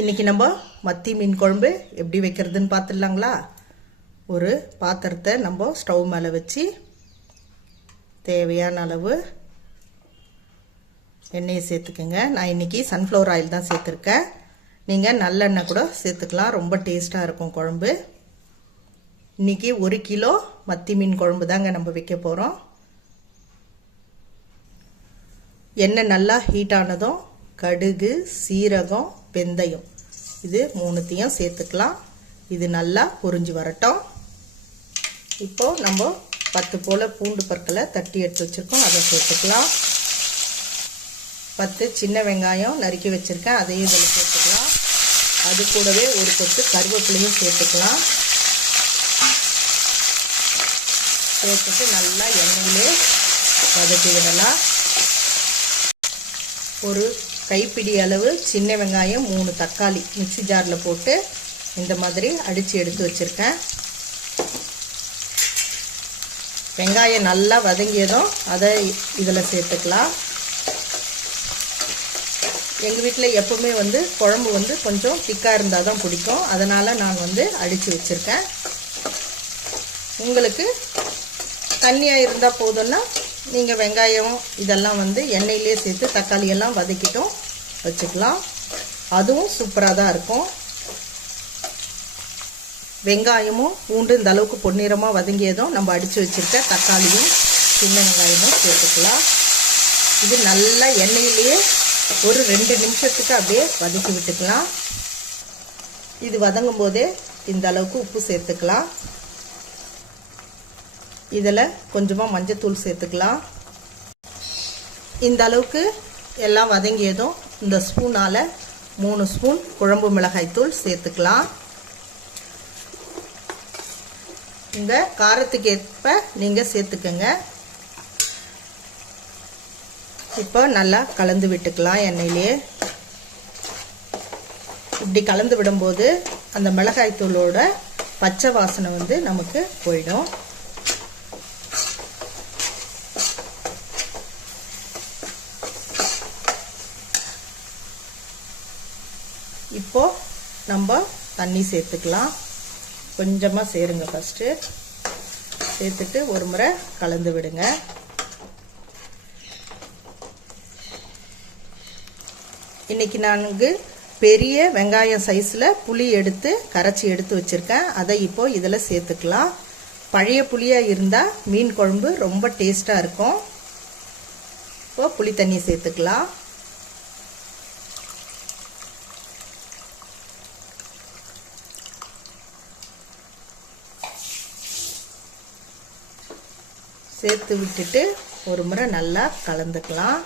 இன்றைக்கி நம்ம மத்தி மீன் குழம்பு எப்படி வைக்கிறதுன்னு பார்த்துடலாங்களா. ஒரு பாத்திரத்தை நம்ம ஸ்டவ் மேலே வச்சு தேவையான அளவு எண்ணெயை சேர்த்துக்குங்க. நான் இன்றைக்கி சன்ஃப்ளவர் ஆயில் தான் சேர்த்துருக்கேன். நீங்கள் நல்லெண்ணெய் கூட சேர்த்துக்கலாம், ரொம்ப டேஸ்ட்டாக இருக்கும் குழம்பு. இன்றைக்கி 1 கிலோ மத்தி மீன் குழம்பு தாங்க நம்ம வைக்க போகிறோம். எண்ணெய் நல்லா ஹீட் ஆனதும் கடுகு, சீரகம், வெந்தயம் இது மூணுத்தையும் சேர்த்துக்கலாம். இது நல்லா பொரிஞ்சு வரட்டும். இப்போது நம்ம 10 போல் பூண்டு பற்களை தட்டி எடுத்து வச்சுருக்கோம், அதை சேர்த்துக்கலாம். 10 சின்ன வெங்காயம் நறுக்கி வச்சுருக்கேன், அதையும் இதில் சேர்த்துக்கலாம். அது கூடவே ஒரு கொத்து கருவேப்பிலையும் சேர்த்துக்கலாம். சேர்த்துட்டு நல்லா எண்ணெயிலே வதக்கி விடலாம். ஒரு கைப்பிடி அளவு சின்ன வெங்காயம், 3 தக்காளி மிக்ஸி ஜாரில் போட்டு இந்த மாதிரி அடித்து எடுத்து வச்சுருக்கேன். வெங்காயம் நல்லா வதங்கியதும் அதை இதில் சேர்த்துக்கலாம். எங்கள் வீட்டில் எப்போவுமே குழம்பு கொஞ்சம் திக்காக இருந்தால் தான் பிடிக்கும், அதனால் நான் அடித்து வச்சுருக்கேன். உங்களுக்கு தண்ணியாக இருந்தால் போதும்னா நீங்கள் வெங்காயம் இதெல்லாம் எண்ணெயிலே சேர்த்து தக்காளியெல்லாம் வதக்கிட்டும் வச்சுக்கலாம், அதுவும் சூப்பராக தான் இருக்கும். வெங்காயமும் பூண்டு இந்த அளவுக்கு பொன்னிறமாக வதங்கியதும் நம்ம அடித்து வச்சுருக்க தக்காளியும் சின்ன வெங்காயமும் சேர்த்துக்கலாம். இது நல்லா எண்ணெயிலேயே ஒரு 2 நிமிஷத்துக்கு அப்படியே வதக்கி விட்டுக்கலாம். இது வதங்கும் போதே இந்த அளவுக்கு உப்பு சேர்த்துக்கலாம். இதில் கொஞ்சமாக மஞ்சத்தூள் சேர்த்துக்கலாம். இந்த அளவுக்கு எல்லாம் வதங்கியதும் இந்த ஸ்பூனால் 3 ஸ்பூன் குழம்பு மிளகாய்த்தூள் சேர்த்துக்கலாம். உங்கள் காரத்துக்கு ஏற்ப நீங்கள் சேர்த்துக்கங்க. இப்போ நல்லா கலந்து விட்டுக்கலாம் எண்ணெயிலே. இப்படி கலந்து விடும்போது அந்த மிளகாய்த்தூளோட பச்சை வாசனை நமக்கு போயிடும். இப்போ நம்ம தண்ணி சேர்த்துக்கலாம். கொஞ்சமாக சேருங்க, ஃபஸ்ட்டு சேர்த்துட்டு ஒரு முறை கலந்து விடுங்க. இன்னைக்கு நான்கு பெரிய வெங்காயம் சைஸில் புளி எடுத்து கரைச்சி எடுத்து வச்சுருக்கேன், அதை இப்போ இதில் சேர்த்துக்கலாம். பழைய புளியாக இருந்தால் மீன் குழம்பு ரொம்ப டேஸ்ட்டாக இருக்கும். இப்போ புளி தண்ணி சேர்த்துக்கலாம். சேர்த்து விட்டுட்டு ஒரு முறை நல்லா கலந்துக்கலாம்.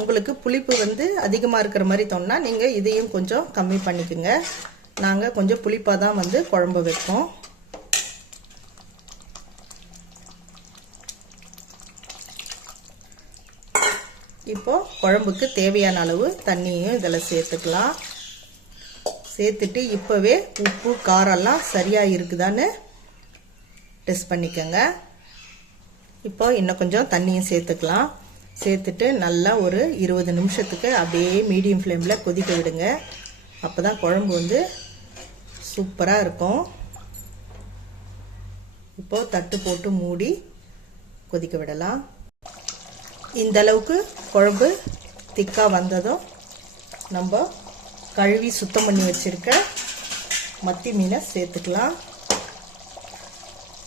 உங்களுக்கு புளிப்பு அதிகமாக இருக்கிற மாதிரி தோணுனா நீங்கள் இதையும் கொஞ்சம் கம்மி பண்ணிக்கோங்க. நாங்கள் கொஞ்சம் புளிப்பாக தான் குழம்பு வைப்போம். இப்போது குழம்புக்கு தேவையான அளவு தண்ணியும் இதில் சேர்த்துக்கலாம். சேர்த்துட்டு இப்போவே உப்பு காரெல்லாம் சரியாக இருக்குதான்னு டெஸ்ட் பண்ணிக்கோங்க. இப்போ இன்னும் கொஞ்சம் தண்ணியும் சேர்த்துக்கலாம். சேர்த்துட்டு நல்லா ஒரு 20 நிமிஷத்துக்கு அப்படியே மீடியம் ஃப்ளேமில் கொதிக்க விடுங்க. அப்போ தான் குழம்பு சூப்பராக இருக்கும். இப்போது தட்டு போட்டு மூடி கொதிக்க விடலாம். இந்த அளவுக்கு குழம்பு திக்காக வந்ததும் நம்ம கழுவி சுத்தம் பண்ணி வச்சுருக்க மத்தி மீனை சேர்த்துக்கலாம்.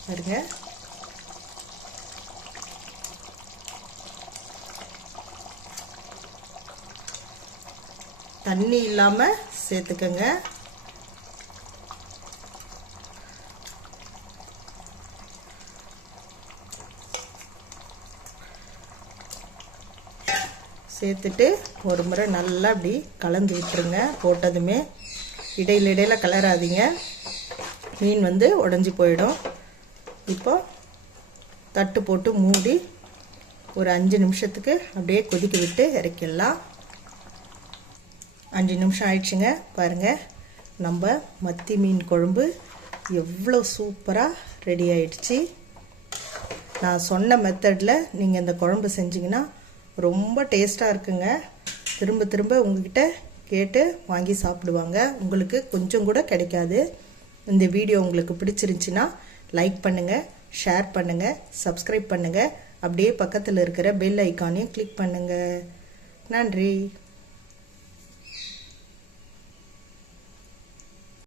பாருங்க, தண்ணி இல்லாமல் சேர்த்துக்கங்க. சேர்த்துட்டு ஒரு முறை நல்லா அப்படி கலந்து விட்டுருங்க. போட்டதுமே இடையில கலராதீங்க, மீன் உடைஞ்சி போயிடும். இப்போ தட்டு போட்டு மூடி ஒரு 5 நிமிஷத்துக்கு அப்படியே கொதிக்க விட்டு இறக்கிடலாம். 5 நிமிஷம் ஆயிடுச்சுங்க. பாருங்கள், நம்ம மத்தி மீன் குழம்பு எவ்வளோ சூப்பராக ரெடி ஆயிடுச்சு. நான் சொன்ன மெத்தடில் நீங்கள் இந்த குழம்பு செஞ்சிங்கன்னா ரொம்ப டேஸ்ட்டாக இருக்குங்க. திரும்ப திரும்ப உங்ககிட்ட கேட்டு வாங்கி சாப்பிடுவாங்க. உங்களுக்கு கொஞ்சம் கூட கிடைக்காது. இந்த வீடியோ உங்களுக்கு பிடிச்சிருந்துச்சுன்னா லைக் பண்ணுங்கள், ஷேர் பண்ணுங்கள், சப்ஸ்கிரைப் பண்ணுங்கள். அப்படியே பக்கத்தில் இருக்கிற பெல் ஐக்கானையும் கிளிக் பண்ணுங்கள். நன்றி.